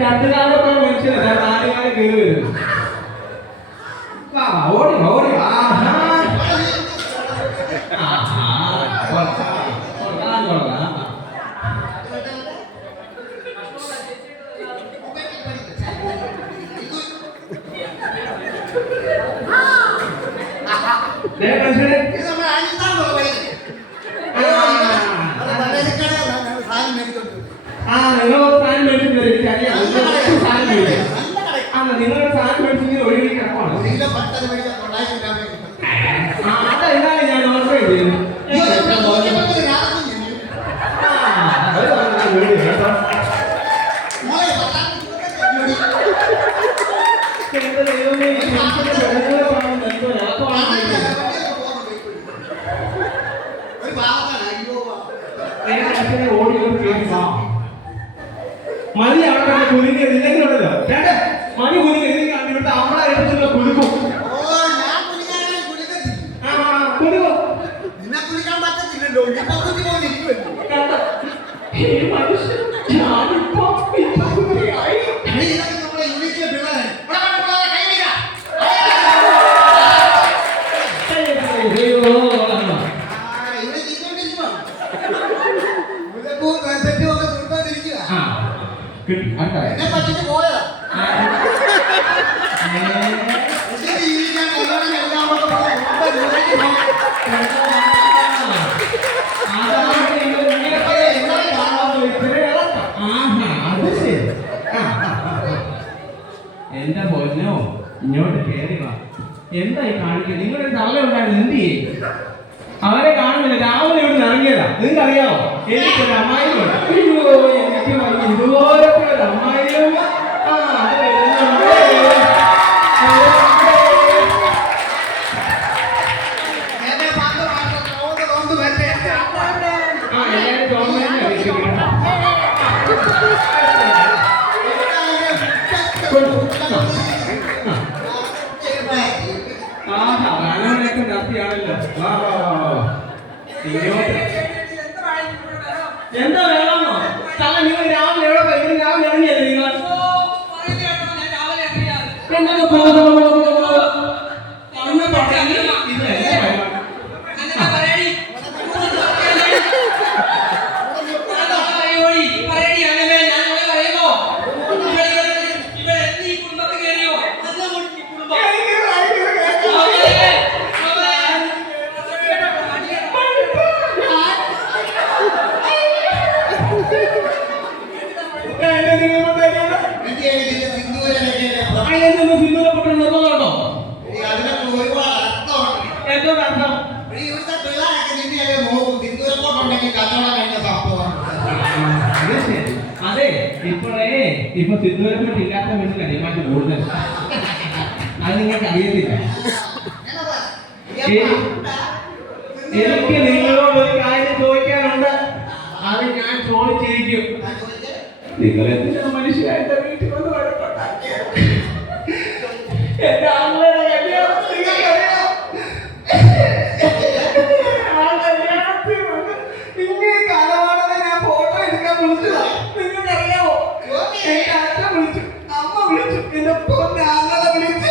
രണ്ടു കാലൊക്കെ മനുഷ്യനെ നാല് കാലം കയറി വരും. ഓടി ഓടി നിങ്ങളുടെ സാധനം മേടിച്ചെങ്കിൽ ഒഴികെ കിടപ്പാണ്. അതെന്താണ് ഞാൻ ഓർഡർ ചെയ്തത്? മതി അവിടെ കുരുങ്ങി ഇല്ലെങ്കിലുണ്ടല്ലോ മണി കുരുങ്ങി ഇവിടുത്തെ അമ്മ എടുത്തുള്ള കുലുക്കും എന്റെ പൊന്നോ ഇങ്ങോട്ട് കയറി വാ. എന്തായി കാണിക്കുക? നിങ്ങളുടെ തള്ള ഉണ്ടായിരുന്നു എന്ത് ചെയ്യും? അവരെ കാണുന്നില്ല. രാവിലെ ഇവിടെ ഇറങ്ങിയതാ. നിങ്ങൾക്ക് അറിയാമോ? എനിക്കൊരു അമ്മായിയുണ്ട്. എനിക്ക് ഇതുപോലത്തെ ഒരു അമ്മായിയും എന്താ വേണമെന്നോ? തല നിങ്ങൾ രാവിലെ എവിടെ രാവിലെ ഇറങ്ങിയല്ലേ നിങ്ങൾ? അതെ ഇപ്പൊ സിന്ധുവിനെപ്പറ്റി ഇല്ലാത്ത വീട്ടിൽ അടിമാറ്റി കൂടുതൽ. അത് നിങ്ങൾക്ക് അറിയത്തില്ല. എനിക്ക് നിങ്ങളോട് ഒരു കാര്യം ചോദിക്കാനുണ്ട്. അത് ഞാൻ ചോദിച്ചിരിക്കും. നിങ്ങൾ എന്തിനാ മനുഷ്യരായിട്ട് വീട്ടിൽ വന്ന് വഴക്കുണ്ടാക്കിയ? എന്റെ ആളുകളുടെ കല്യാണം നിങ്ങൾക്കറിയാം. ഇങ്ങനെ കാലമാണെന്ന് ഞാൻ ഫോട്ടോ എടുക്കാൻ വിളിച്ചതാ. നിങ്ങൾക്കറിയാമോ? എന്റെ അച്ഛൻ വിളിച്ചു, അമ്മ വിളിച്ചു, എന്റെ പൊന്നെ ആങ്ങളെ വിളിച്ചു.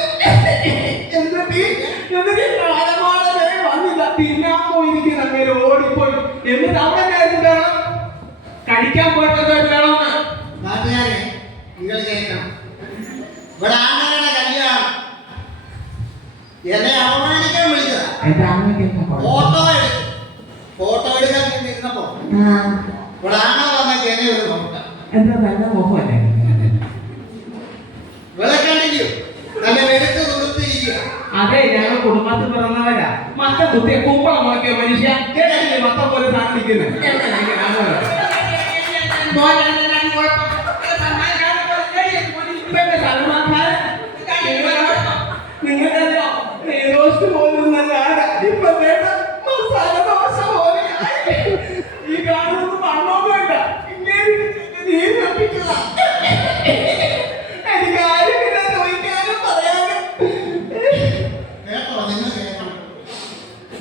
എന്നിട്ട് കാലമാണേ വന്നില്ല. തിന്നാൻ പോയിരിക്കുന്ന അങ്ങനെ ഓടിപ്പോയി. എന്നിട്ട് അവിടെ വേണം കഴിക്കാൻ പോയിട്ടത് വേണമെന്ന്. നാട്ടുകാരെ നിങ്ങൾ കേൾക്കണം. ഇവിടെ ആങ്ങളുടെ കല്യാണം എന്നെ അപമാനിക്കാൻ വിളിച്ചതാ. ഫോട്ടോ എടുക്കാൻ ഇരുന്നപ്പോ ഇവിടെ ആണ വന്നൊക്കെ എന്നെ ഒരു നോക്കാം. എന്താ നല്ല മോഹമല്ലേ? വിളക്കണ്ടില്ലയോ? നല്ല വെളുത്ത് തുടുത്തിരിക്കുക. അതെ, ഞങ്ങൾ കുടുംബത്തിൽ പിറന്നവരാ. മത്ത കുത്തിയ കുമ്പളം നോക്കിയ മനുഷ്യ മത്ത പോലെ താണ്ടിക്കുന്നത്. നിങ്ങൾക്കറിയോ റോസ്റ്റ് പോലും നല്ല ഇപ്പൊ വേണ്ട മസാല ദോശ പോലെ ഈ കാണുന്നത് മണ്ണോട്ട് വേണ്ട. ഇങ്ങനെ നീര് കപ്പിക്കുക. എനിക്ക് ആരുമില്ല ചോദിക്കാനും പറയാനും. കേട്ടോ? നിങ്ങൾ കേൾക്കണം.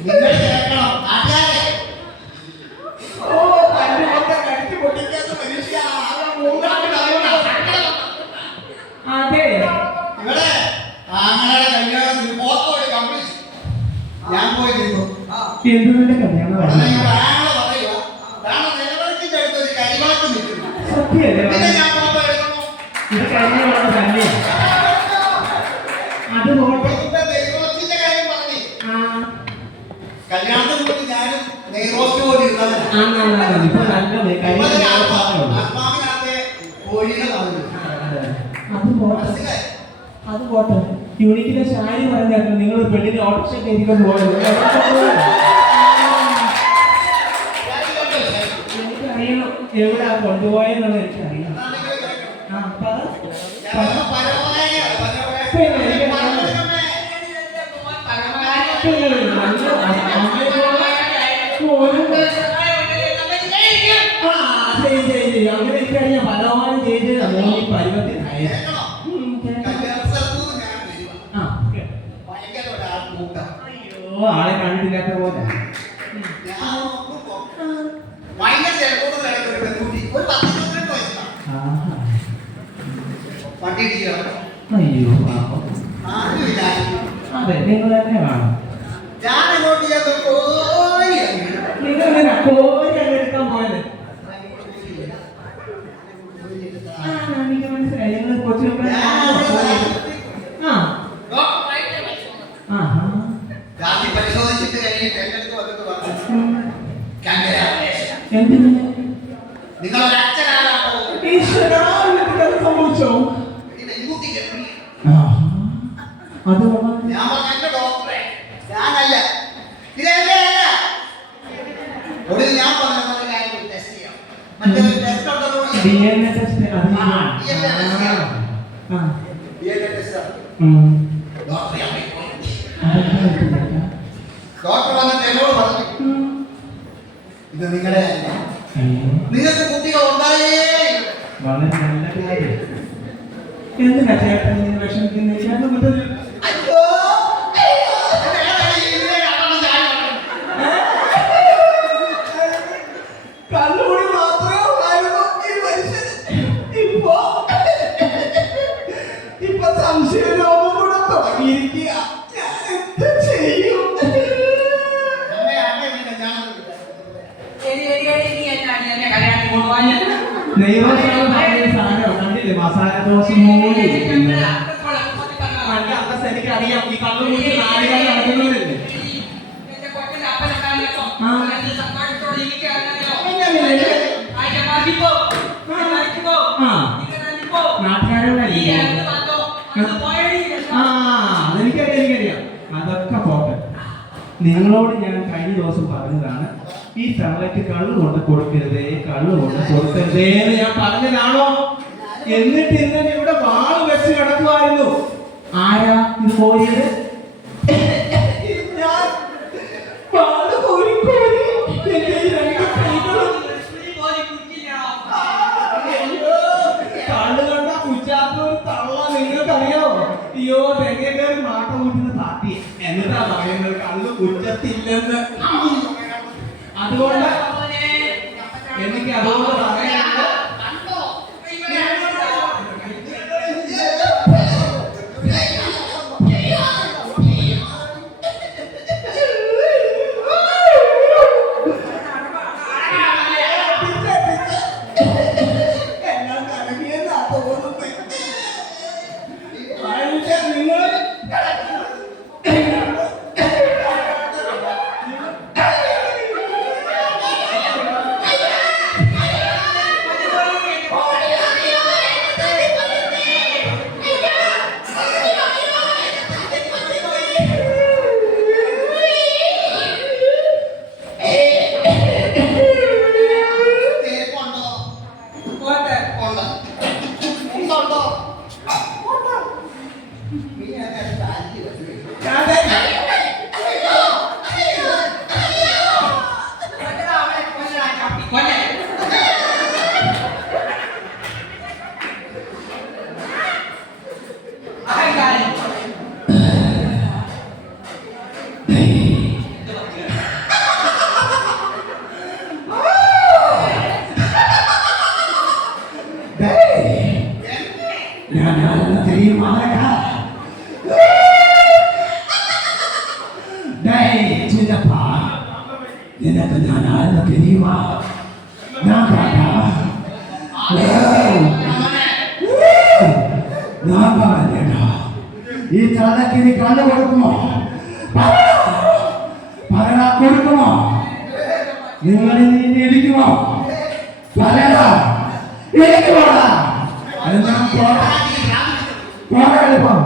നിങ്ങൾ കേൾക്കണം. ഓ തന്റെ മൊത്തം കഴിച്ചു ഞാൻ പോയിരുന്നു. എന്തിന്റെ കല്യാണം ഉടനെ ഞങ്ങളുടെ ആങ്ങളെ പറയുക, "താങ്കൾ നിലവിളക്കിന്റെ അടുത്ത് ഒരു കരിവാക്ക് നിൽക്കുന്നു." സത്യമല്ലേ? പിന്നെ ഞാൻ ഫോട്ടോ എടുക്കണോ? ഇത് കഴിഞ്ഞ തന്നെ അത് നോട്ടെ. ഇപ്പൊ നെയ്റോസ്റ്റിന്റെ കാര്യം പറഞ്ഞു. കല്യാണത്തിന് പോയി ഞാനും നെയ്റോസ്റ്റ് പോലെ ഇരുന്നവനാ. ഇപ്പൊ നല്ല ആത്മാവിനകത്തെ കോഴികൾ വന്നു. അത് പോട്ടെ. യൂണിറ്റിലെ ഷാരി പറഞ്ഞായിരുന്നു നിങ്ങൾ പെണ്ണിനെ ഓട്ടോറിക്ഷ കയറ്റിക്കൊണ്ട് പോയത്. എനിക്കറിയണം എവിടെ കൊണ്ടുപോയെന്നുള്ളത് എനിക്കറിയാം. അങ്ങനെ എനിക്കറിയാം. പലവാനും ചെയ്ത് ഈ പരുവത്തിനായി ആളെ കണ്ടില്ലാത്ത പോലെ അയ്യോ അതെ നിങ്ങൾ തന്നെ വേണം. നിങ്ങൾ അങ്ങനെ കോരി എടുക്കാൻ പോയത്. എനിക്ക് മനസ്സിലായി. നിങ്ങൾ കൊച്ചു പരിശോധിച്ചിട്ട് കഴിഞ്ഞിട്ട് എന്റെ അടുത്ത് വന്നിട്ട് പറഞ്ഞു, നിങ്ങളൊരു അച്ഛനാണോ? സംഭവിച്ചോ? ഞാൻ പറഞ്ഞു, എന്റെ ഡോക്ടറെ ഞാനല്ല, ഇതല്ലേ അല്ല. ഒടുവിൽ ഞാൻ പറഞ്ഞ കാര്യം ടെസ്റ്റ് ചെയ്യാം. മറ്റൊരു ടെസ്റ്റ് ഉണ്ടല്ലോ, DNA ടെസ്റ്റ്. ഡോക്ടർ വന്നിട്ട് എന്നോട് പറഞ്ഞു, ഇത് നിങ്ങളുടെ അല്ല, നിങ്ങൾക്ക് കുട്ടികൾ ഉണ്ടായേ. വളരെ നല്ല കാര്യം. എന്തിനാ ചേട്ടൻ വിഷമിക്കുന്നില്ല? കല്ലുകൂടി മാത്രമേ ഉള്ളായിരുന്നു ഈ മനുഷ്യൻ. ഇപ്പൊ സംശയരോഗം കൂടെ തുടങ്ങിയിരിക്കുക. ഞാൻ എന്ത് ചെയ്യും? കണ്ടില്ലേ മസാല ദോശ മൂടി എനിക്കറിയാം. ഈ കള്ളു കുടിച്ച് നാലുകാലം നടക്കുന്നവരല്ലേ? അതെനിക്കറിയാം. അതൊക്കെ പോട്ടെ. നിങ്ങളോട് ഞാൻ കഴിഞ്ഞ ദിവസം പറഞ്ഞതാണ്, ഈ തള്ളയ്ക്ക് കള്ളു കൊണ്ട് കൊടുക്കരുതേ, കള്ളു കൊണ്ട് കൊടുക്കരുതേ എന്ന് ഞാൻ പറഞ്ഞതാണോ? എന്നിട്ട് ഇന്നലെ ഇവിടെ വാള് വെച്ച് കിടക്കുമായിരുന്നു. ആരാ ഇത് കോരിയത്? ഞാൻ വാള് കോരി കോരി എന്റെ ഈ രണ്ട് കൈകളും കള്ളു കണ്ട കുച്ചാത്ത ഒരു തള്ള നിങ്ങൾക്കറിയാവോ? അയ്യോ തെങ്ങ കയറി മാട്ടം കൂട്ടുന്ന പാർട്ടി എന്നിട്ടാ പറയുന്നത് കള്ളു കുറ്റത്തില്ലെന്ന്. അതുകൊണ്ട് എനിക്ക് അതുകൊണ്ട് പറയാനുള്ളത്, ചിന്നപ്പാ നിനക്ക് ഞാൻ ആരെന്ന് தெரியுமா ഞാൻ കാട്ടാ ഞാൻ പറഞ്ഞേട്ടാ ഈ തലക്ക് നീ കണ്ണ് കൊടുക്കുമോ പറയടാ കൊടുക്കുമോ നിങ്ങൾ ഇനി ഇരിക്കുമോ പറയടാ ഇരിക്കുമോടാ ഞാൻ പോടാ എളുപ്പം